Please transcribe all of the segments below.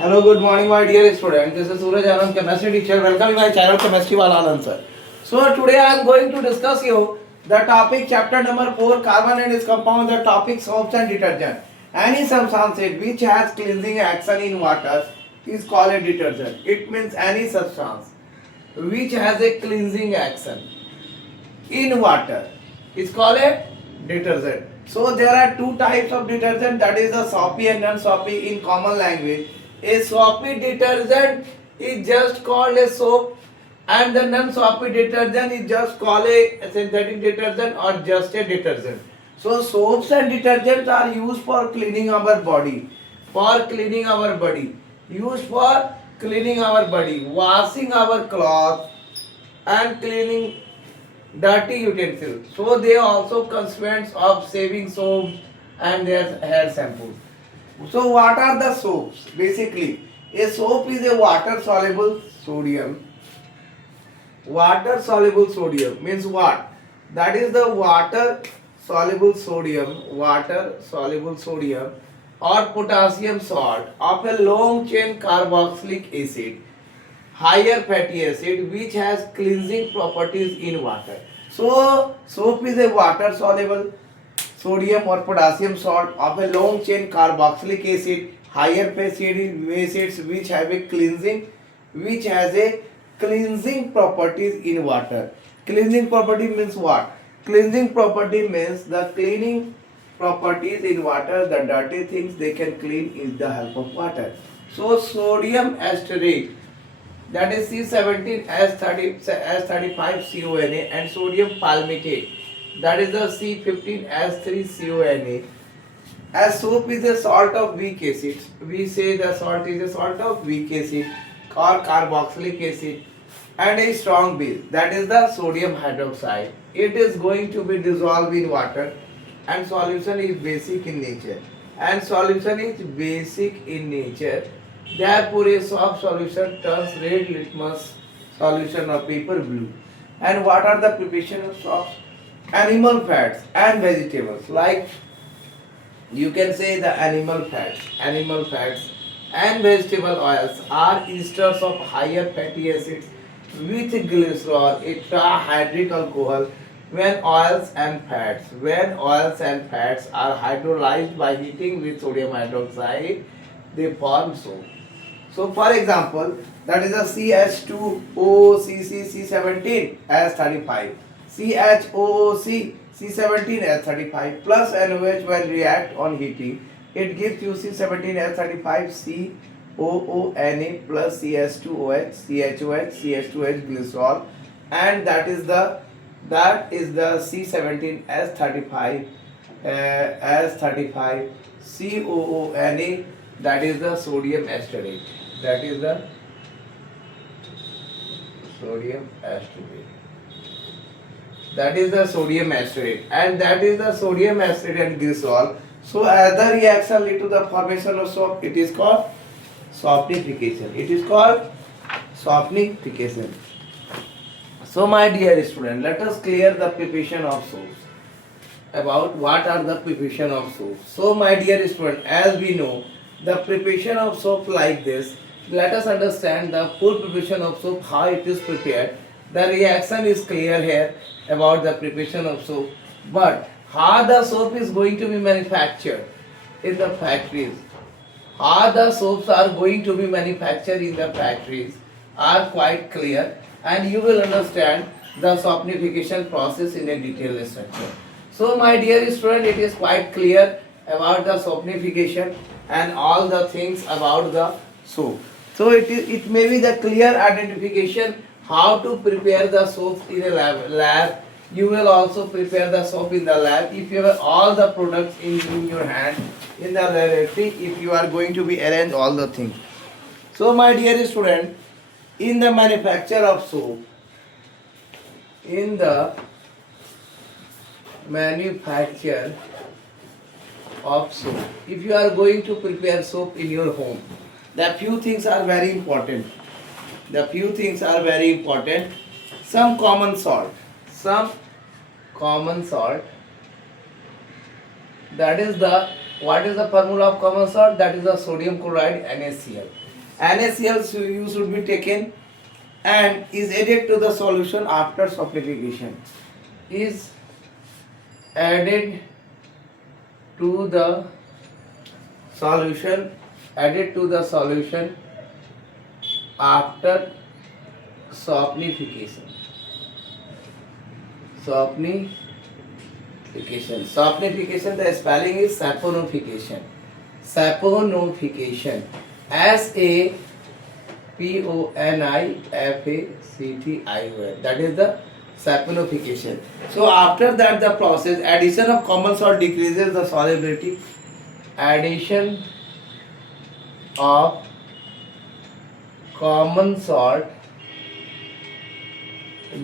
Hello, good morning, my dear student. This is Suraj Anand, chemistry teacher. Welcome to my channel, Chemistry Wala Anand sir. So today I am going to discuss you the topic chapter number 4, carbon and its compound. The topic soaps and detergent. Any substance which has cleansing action in water is called a detergent. It means any substance which has a cleansing action in water is called a detergent. So there are two types of detergent, that is the soapy and non-soapy in common language. A soapy detergent is just called a soap and the non-soapy detergent is just called a synthetic detergent or just a detergent. So soaps and detergents are used for cleaning our body, used for cleaning our body, washing our clothes and cleaning dirty utensils. So they also constituents of saving soaps and their hair shampoo. So what are the soaps? Basically, a soap is a water soluble sodium. Water soluble sodium means what? That is the water soluble sodium or potassium salt of a long chain carboxylic acid, higher fatty acid, which has cleansing properties in water. So soap is a water soluble sodium or potassium salt of a long chain carboxylic acid, higher fatty acids which have a cleansing properties in water. Cleansing property means what? Cleansing property means the cleaning properties in water, the dirty things they can clean is the help of water. So sodium asteroid, that is C17H35CONA, and sodium palmitate, that is the C15H3CONA. As soap is a salt of weak acids, we say the salt is a salt of weak acid or carboxylic acid and a strong base, that is the sodium hydroxide. It is going to be dissolved in water and solution is basic in nature. Therefore, a soft solution turns red litmus solution or paper blue. And what are the preparation of soaps? Animal fats and vegetables, like you can say the animal fats and vegetable oils are esters of higher fatty acids with glycerol, a trihydric alcohol. When oils and fats are hydrolyzed by heating with sodium hydroxide, they form soap. So for example, that is a CH2OCC C17H35, CHOOC C17H35 plus NOH when react on heating, it gives you C17H35 COONA plus CH2OH CHOH CH2H glycerol, and that is the C17H35 S35 COONA, that is the sodium asteroid. That is the sodium asteroid. That is the sodium asteroid, and that is the sodium asteroid and glycerol. So as the reaction lead to the formation of soap, it is called sopnification. So my dear student, let us clear the preparation of soaps. About what are the preparation of soap. So my dear student, as we know the preparation of soap like this, let us understand the full preparation of soap, how it is prepared. The reaction is clear here about the preparation of soap, but how the soap is going to be manufactured in the factories, how the soaps are going to be manufactured in the factories are quite clear, and you will understand the sopnification process in a detailed structure. So my dear student, it is quite clear about the sopnification and all the things about the soap. So it may be the clear identification how to prepare the soap in a lab. You will also prepare the soap in the lab if you have all the products in your hand in the laboratory, if you are going to be arrange all the things. So my dear student, in the manufacture of soap, if you are going to prepare soap in your home, the few things are very important. Some common salt, that is the, what is the formula of common salt? That is the sodium chloride NaCl. NaCl you should be taken and is added to the solution after solidification. Is added to the solution, added to the solution after saponification. Saponification, the spelling is saponification. Saponification. SAPONIFACTION. That is the saponification. So after that the process, addition of common salt decreases the solubility. Addition of common salt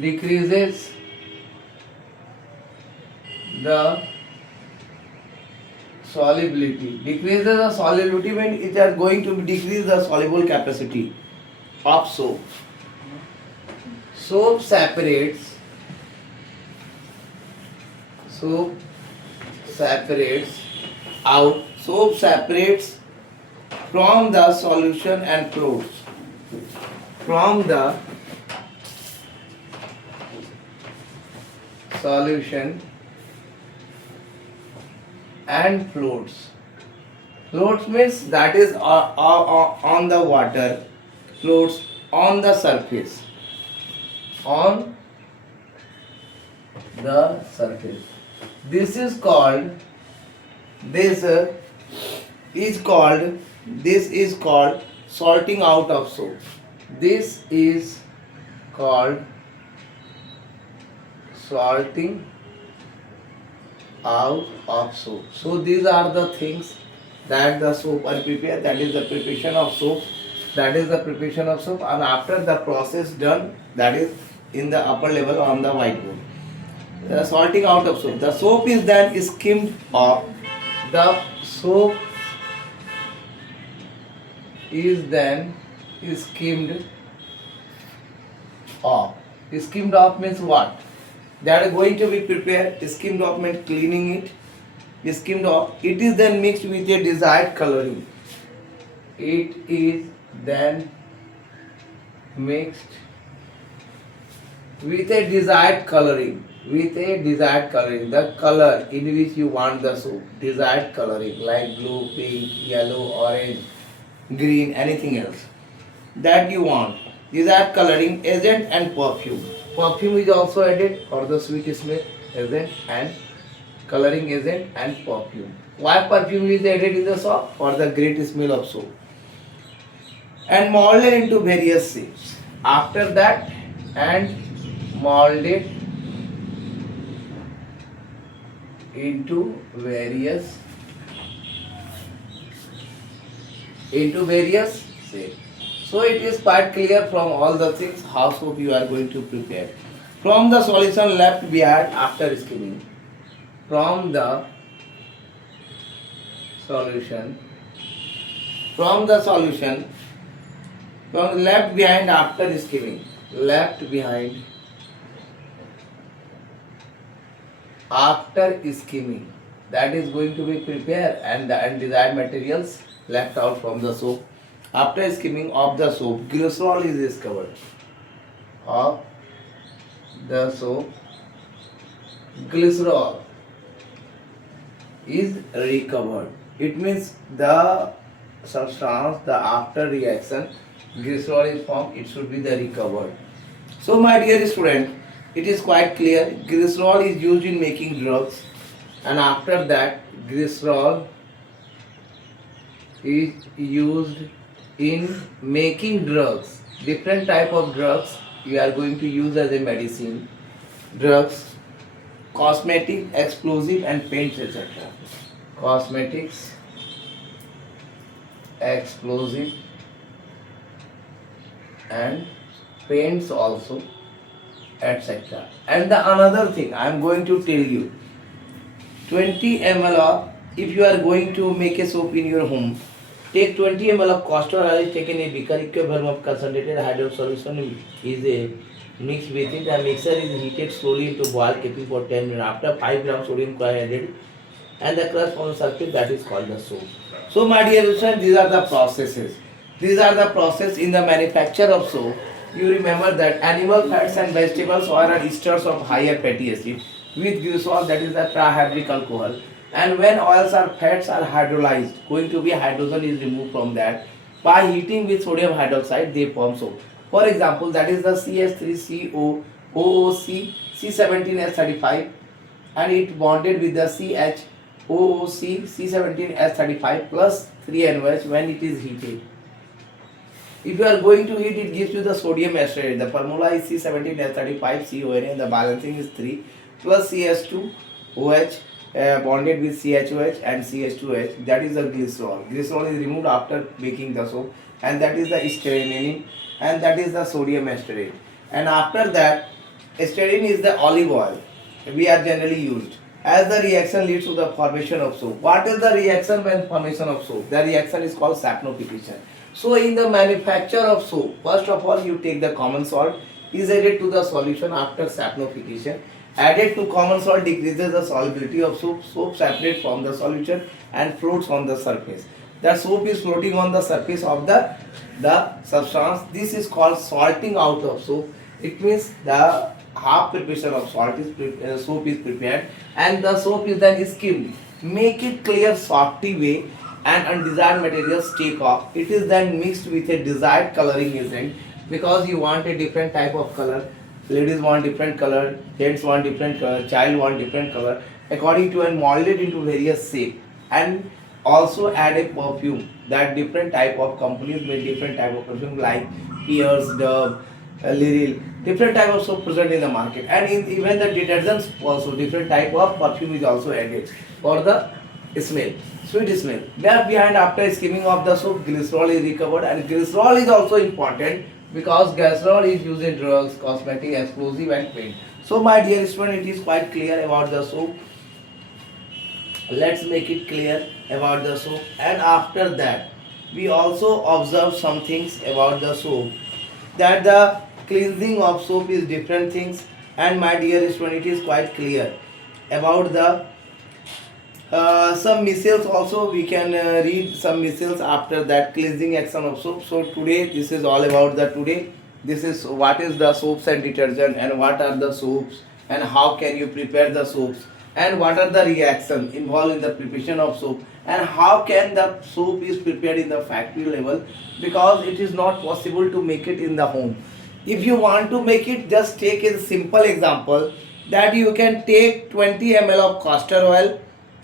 decreases the solubility. Decreases the solubility means it is going to decrease the soluble capacity of soap. Soap separates out. Soap separates from the solution and floats. From the solution and floats. Floats means that is on the water. Floats on the surface. On the surface. This is called salting out of soap. This is called salting out of soap. So these are the things that the soap are prepared. That is the preparation of soap. And after the process done, that is in the upper level on the whiteboard. The salting out of soap. The soap is then skimmed off. The soap is then skimmed off. Skimmed off means what? That are going to be prepared. Skimmed off means cleaning it. Skimmed off. It is then mixed with a desired coloring. It is then mixed with a desired coloring. The color in which you want the soap. Desired coloring like blue, pink, yellow, orange, green, anything else that you want. Desired coloring agent and perfume. Perfume is also added for the sweet smell agent and coloring agent and perfume. Why perfume is added in the soap? For the great smell of soap. And molded into various shapes. After that, and molded into various shapes. So it is quite clear from all the things how soap you are going to prepare. From the solution left behind after skimming. From the solution left behind after skimming. Left behind after skimming. That is going to be prepared and the undesired materials left out from the soap. After skimming of the soap, glycerol is discovered. Of the soap, glycerol is recovered. It means the substance, the after reaction, glycerol is formed, it should be the recovered. So my dear student, it is quite clear, glycerol is used in making drugs, and after that glycerol is used in making drugs. Different type of drugs you are going to use as a medicine. Drugs, cosmetic, explosive and paints, etc. Cosmetics, explosive and paints also, etc. And the another thing I am going to tell you, 20 ml of, if you are going to make a soap in your home, take 20 ml of castor oil taken a beaker, equivalent of concentrated hydrogen solution is a mixed with it. The mixture is heated slowly into boil, keeping for 10 minutes. After 5 grams sodium chloride added and the crust on the surface, that is called the soap. So my dear students, these are the processes. These are the process in the manufacture of soap. You remember that animal fats and vegetables oil are esters of higher fatty acid with glycerol, that is the trihydric alcohol. And when oils or fats are hydrolyzed, going to be hydrogen is removed from that. By heating with sodium hydroxide, they form soap. For example, that is the CH3CO, OOC, C17S35, and it bonded with the CHOOC, C17S35 plus 3NOH when it is heated. If you are going to heat, it gives you the sodium acetate. The formula is C17H35CONA and the balancing is 3 plus CH2OH bonded with CHOH and CH2H. That is the glycerol. Glycerol is removed after making the soap, and that is the styrene, and that is the sodium acetate. And after that, styrene is the olive oil we are generally used. As the reaction leads to the formation of soap. What is the reaction when formation of soap? The reaction is called saponification. So in the manufacture of soap, first of all you take the common salt, is added to the solution after saponification. Added to common salt decreases the solubility of soap. Soap separates from the solution and floats on the surface. The soap is floating on the surface of the substance. This is called salting out of soap. It means the half preparation of soap is prepared, and the soap is then skimmed. Make it clear softy way, and undesired materials take off. It is then mixed with a desired coloring agent, because you want a different type of color. Ladies want different color, gents want different color, child want different color, according to, and molded into various shape. And also add a perfume. That different type of companies make different type of perfume like Pierce, Dove, Liril, different type of soap present in the market. And even the detergents also different type of perfume is also added for the smell, sweet smell. Left behind after skimming of the soap, glycerol is recovered, and glycerol is also important because glycerol is used in drugs, cosmetic, explosive and paint. So my dear student, it is quite clear about the soap. Let's make it clear about the soap. And after that, we also observe some things about the soap, that the cleansing of soap is different things. And my dear student, it is quite clear about the some missiles also. We can read some missiles after that cleansing action of soap. So today this is all about the today. This is what is the soaps and detergent, and what are the soaps, and how can you prepare the soaps, and what are the reactions involved in the preparation of soap, and how can the soap is prepared in the factory level, because it is not possible to make it in the home. If you want to make it, just take a simple example, that you can take 20 ml of castor oil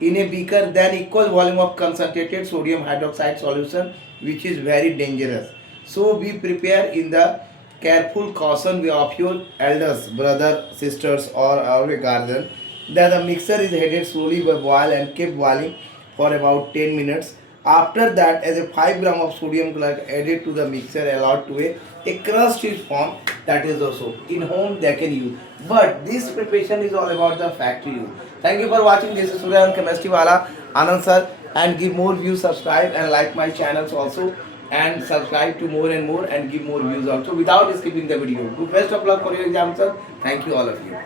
in a beaker, then equal volume of concentrated sodium hydroxide solution, which is very dangerous. So be prepare in the careful caution of your elders, brother, sisters, or a guardian, that the mixture is heated slowly by boil and kept boiling for about 10 minutes. After that, as a 5 gram of sodium chloride added to the mixture, allowed to a crust is formed, that is the soap. In home they can use, but this preparation is all about the factory use. Thank you for watching. This is Surya Chemistry Wala Anand sir, and give more views, subscribe and like my channels also, and subscribe to more and more, and give more views also without skipping the video. Good best of luck for your exam, sir. Thank you all of you.